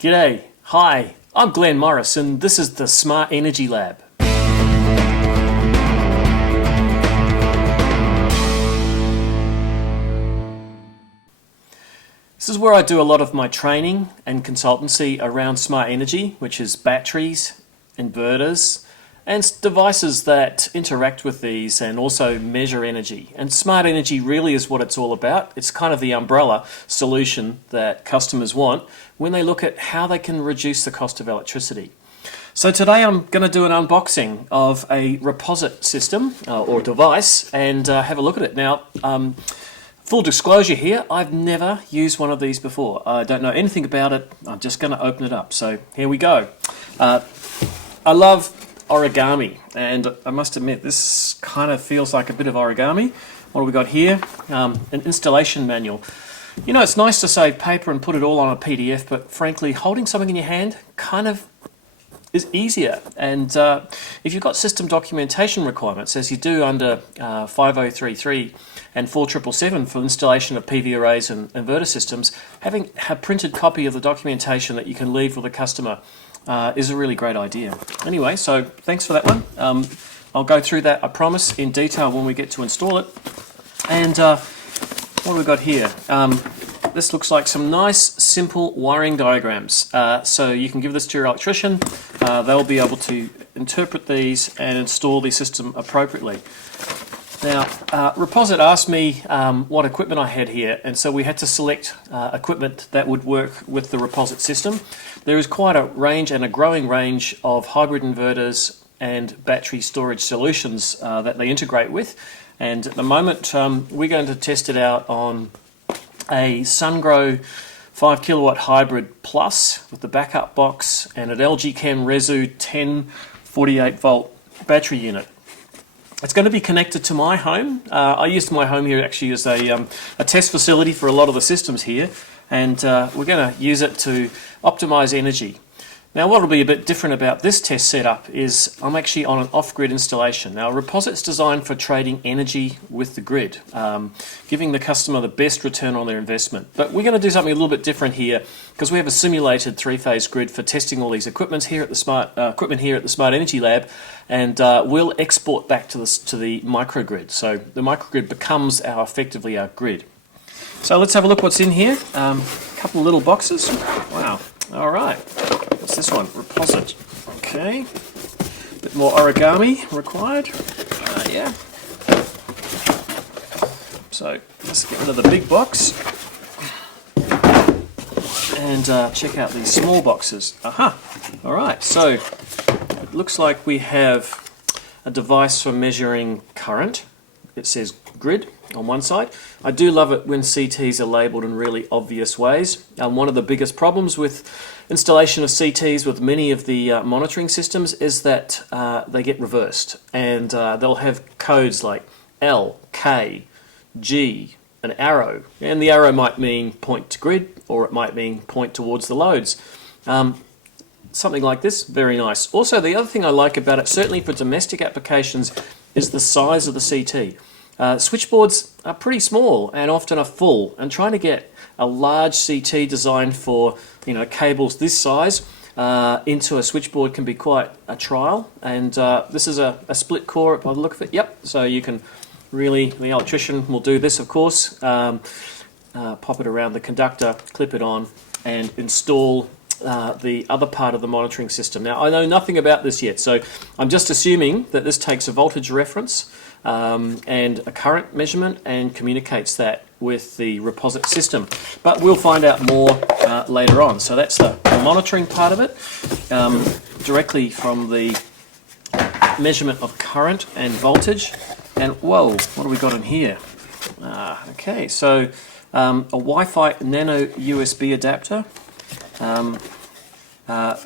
G'day, hi, I'm Glenn Morris and this is the Smart Energy Lab. This is where I do a lot of my training and consultancy around smart energy, which is batteries, inverters, and devices that interact with these and also measure energy. And smart energy really is what it's all about. It's kind of the umbrella solution that customers want when they look at how they can reduce the cost of electricity. So today I'm going to do an unboxing of a Reposit system or device and have a look at it. Now, full disclosure here, I've never used one of these before. I don't know anything about it. I'm just going to open it up. So here we go. I love origami, and I must admit this kind of feels like a bit of origami. What have we got here? An installation manual. You know, it's nice to save paper and put it all on a PDF, but frankly holding something in your hand kind of is easier. And if you've got system documentation requirements, as you do under 5033 and 4777 for installation of PV arrays and inverter systems, having a printed copy of the documentation that you can leave with the customer is a really great idea. Anyway, so thanks for that one. I'll go through that, I promise, in detail when we get to install it. And what have we got here? This looks like some nice, simple wiring diagrams. So you can give this to your electrician. They'll be able to interpret these and install the system appropriately. Now, Reposit asked me what equipment I had here, and so we had to select equipment that would work with the Reposit system. There is quite a range and a growing range of hybrid inverters and battery storage solutions that they integrate with, and at the moment we're going to test it out on a SunGrow 5 kilowatt hybrid plus with the backup box and an LG Chem Resu 10 48 volt battery unit. It's going to be connected to my home. I used my home here actually as a test facility for a lot of the systems here, and we're going to use it to optimize energy. Now, what will be a bit different about this test setup is I'm actually on an off-grid installation. Now, Reposit's designed for trading energy with the grid, giving the customer the best return on their investment. But we're going to do something a little bit different here because we have a simulated three-phase grid for testing all these equipment here at the Smart Energy Lab, and we'll export back to the microgrid. So the microgrid becomes effectively our grid. So let's have a look what's in here. A couple of little boxes. Wow. All right. What's this one? Reposit. Okay. A bit more origami required. Yeah. So let's get rid of the big box and check out these small boxes. Aha. All right. So it looks like we have a device for measuring current. It says grid on one side. I do love it when CTs are labelled in really obvious ways. One of the biggest problems with installation of CTs with many of the monitoring systems is that they get reversed, and they'll have codes like L, K, G, an arrow, and the arrow might mean point to grid or it might mean point towards the loads. Something like this, very nice. Also, the other thing I like about it, certainly for domestic applications, is the size of the CT. Switchboards are pretty small and often are full, and trying to get a large CT designed for cables this size into a switchboard can be quite a trial. And this is a split core by the look of it. Yep, so you can really, the electrician will do this, of course, pop it around the conductor, clip it on, and install the other part of the monitoring system. Now, I know nothing about this yet, so I'm just assuming that this takes a voltage reference and a current measurement and communicates that with the Reposit system. But we'll find out more later on. So that's the monitoring part of it, directly from the measurement of current and voltage. And whoa, what have we got in here? Okay, so a Wi-Fi nano USB adapter.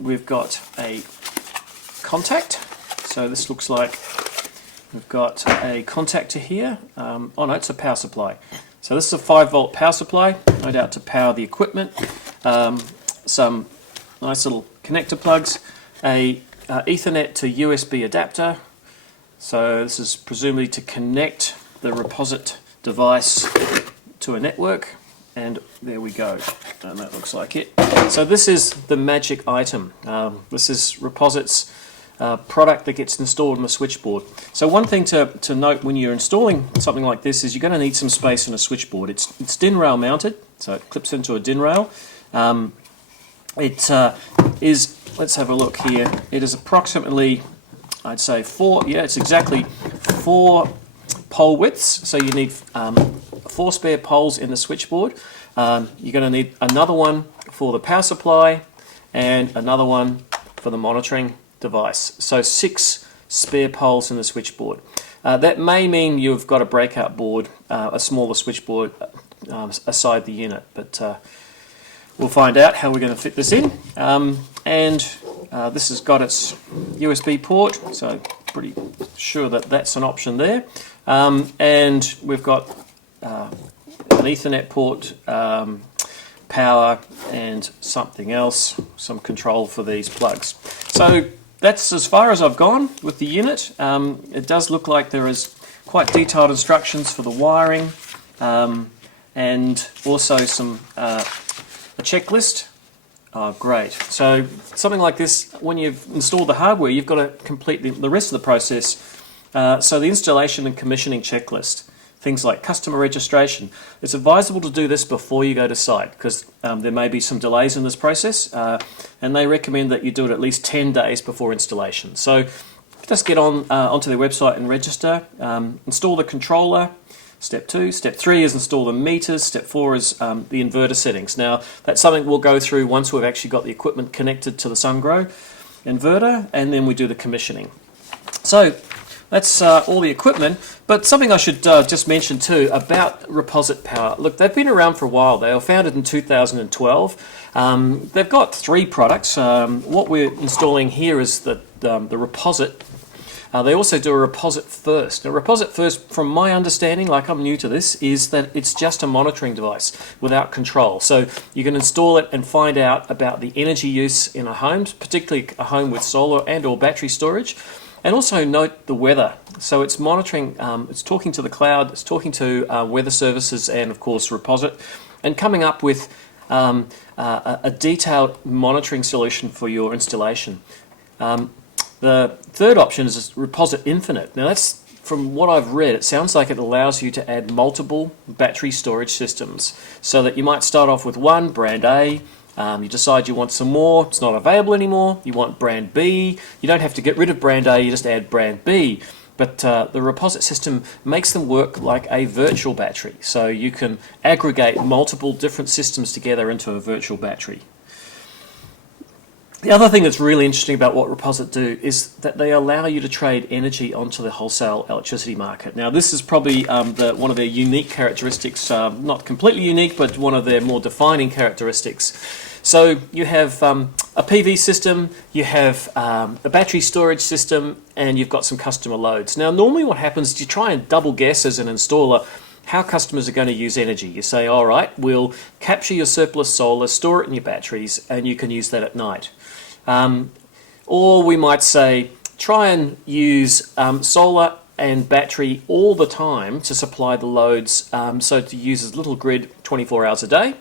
We've got a contact, so this looks like we've got a contactor here. Oh no, it's a power supply. So this is a 5 volt power supply, no doubt to power the equipment. Some nice little connector plugs, a Ethernet to USB adapter. So this is presumably to connect the Reposit device to a network. and there we go, and that looks like it. So this is the magic item. This is Reposit's product that gets installed on the switchboard. So one thing to note when you're installing something like this is you're going to need some space on a switchboard. It's DIN rail mounted, so it clips into a DIN rail. It is, let's have a look here, it is approximately, I'd say it's exactly 4 pole widths, so you need 4 spare poles in the switchboard. You're going to need another one for the power supply and another one for the monitoring device. So 6 spare poles in the switchboard. That may mean you've got a breakout board, a smaller switchboard aside the unit, but we'll find out how we're going to fit this in. This has got its USB port, so pretty sure that that's an option there. And we've got an Ethernet port, power, and something else, some control for these plugs. So that's as far as I've gone with the unit. It does look like there is quite detailed instructions for the wiring, and also some a checklist. Oh, great. So something like this, when you've installed the hardware, you've got to complete the rest of the process. So the installation and commissioning checklist, things like customer registration. It's advisable to do this before you go to site because there may be some delays in this process, and they recommend that you do it at least 10 days before installation. So just get onto their website and register. Install the controller. Step 2. Step 3 is install the meters. Step 4 is the inverter settings. Now, that's something we'll go through once we've actually got the equipment connected to the SunGrow inverter, and then we do the commissioning. So that's all the equipment, but something I should just mention too about Reposit Power. Look, they've been around for a while. They were founded in 2012. They've got 3 products. What we're installing here is the Reposit. They also do a Reposit First. Now, Reposit First, from my understanding, like I'm new to this, is that it's just a monitoring device without control. So you can install it and find out about the energy use in a home, particularly a home with solar and or battery storage, and also note the weather. So it's monitoring, it's talking to the cloud, it's talking to weather services and, of course, Reposit, and coming up with a detailed monitoring solution for your installation. The third option is Reposit Infinite. Now that's, from what I've read, it sounds like it allows you to add multiple battery storage systems so that you might start off with one, brand A, you decide you want some more, it's not available anymore, you want brand B, you don't have to get rid of brand A, you just add brand B. But the Reposit system makes them work like a virtual battery, so you can aggregate multiple different systems together into a virtual battery. The other thing that's really interesting about what Reposit do is that they allow you to trade energy onto the wholesale electricity market. Now, this is probably one of their unique characteristics, not completely unique, but one of their more defining characteristics. So you have a PV system, you have a battery storage system, and you've got some customer loads. Now, normally what happens is you try and double guess as an installer how customers are going to use energy. You say, all right, we'll capture your surplus solar, store it in your batteries, and you can use that at night. Or we might say, try and use solar and battery all the time to supply the loads, so to use as little grid 24 hours a day.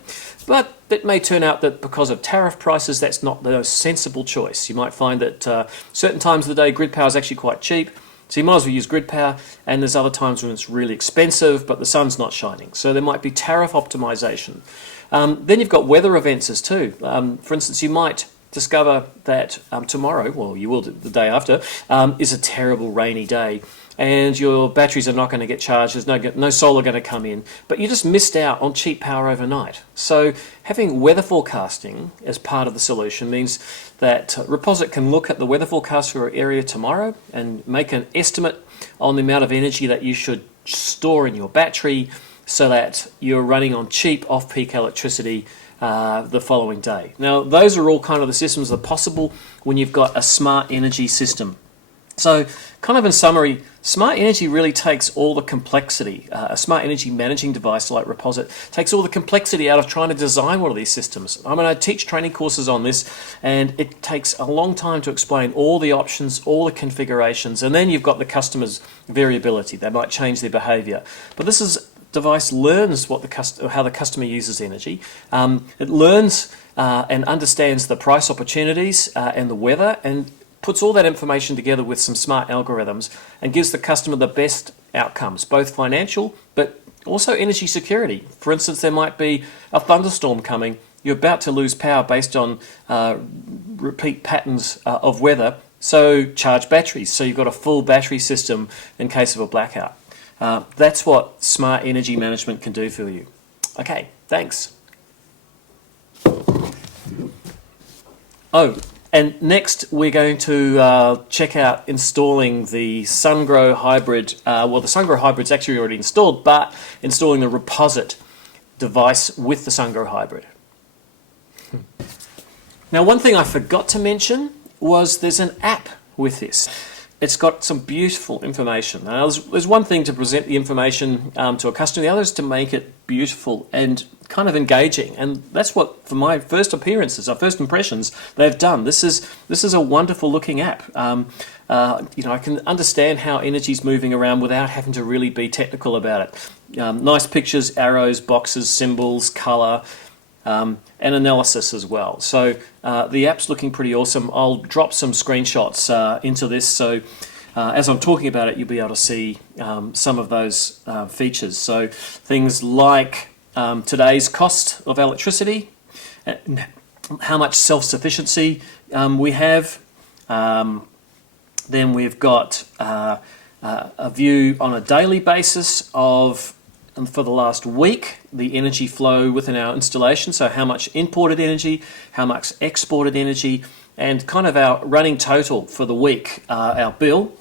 But it may turn out that because of tariff prices, that's not the most sensible choice. You might find that certain times of the day, grid power is actually quite cheap. So you might as well use grid power, and there's other times when it's really expensive, but the sun's not shining. So there might be tariff optimization. Then you've got weather events as too. For instance, you might discover that tomorrow, well, you will the day after, is a terrible rainy day, and your batteries are not going to get charged, there's no solar going to come in, but you just missed out on cheap power overnight. So having weather forecasting as part of the solution means that Reposit can look at the weather forecast for your area tomorrow and make an estimate on the amount of energy that you should store in your battery so that you're running on cheap off-peak electricity the following day. Now, those are all kind of the systems that are possible when you've got a smart energy system. So, kind of in summary, smart energy really takes all the complexity. A smart energy managing device like Reposit takes all the complexity out of trying to design one of these systems. I mean, I teach training courses on this, and it takes a long time to explain all the options, all the configurations, and then you've got the customer's variability. They might change their behavior. But this is device learns what how the customer uses energy. It learns and understands the price opportunities and the weather, and puts all that information together with some smart algorithms and gives the customer the best outcomes, both financial but also energy security. For instance, there might be a thunderstorm coming. You're about to lose power based on repeat patterns of weather, so charge batteries. So you've got a full battery system in case of a blackout. That's what smart energy management can do for you. Okay, thanks. Oh, and next we're going to check out installing the SunGrow Hybrid. Well, the SunGrow Hybrid's actually already installed, but installing the Reposit device with the SunGrow Hybrid. Now, one thing I forgot to mention was there's an app with this. It's got some beautiful information. Now, there's one thing to present the information to a customer, the other is to make it beautiful and kind of engaging. And that's what, for my first appearances, our first impressions, they've done. This is a wonderful looking app. I can understand how energy's moving around without having to really be technical about it. Nice pictures, arrows, boxes, symbols, color, and analysis as well. So the app's looking pretty awesome. I'll drop some screenshots into this, so as I'm talking about it, you'll be able to see some of those features. So things like today's cost of electricity, how much self-sufficiency we have. Then we've got a view on a daily basis of, for the last week, the energy flow within our installation, so how much imported energy, how much exported energy, and kind of our running total for the week, our bill.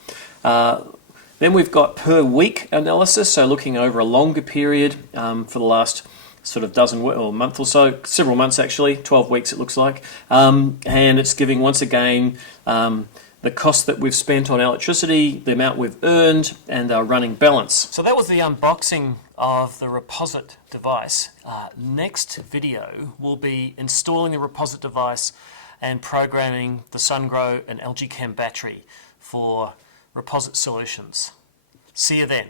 Then we've got per week analysis, so looking over a longer period for the last sort of dozen or month or so, several months actually, 12 weeks it looks like, and it's giving once again the cost that we've spent on electricity, the amount we've earned, and our running balance. So that was the unboxing of the Reposit device. Next video will be installing the Reposit device and programming the SunGrow and LG Chem battery for Reposit solutions. See you then.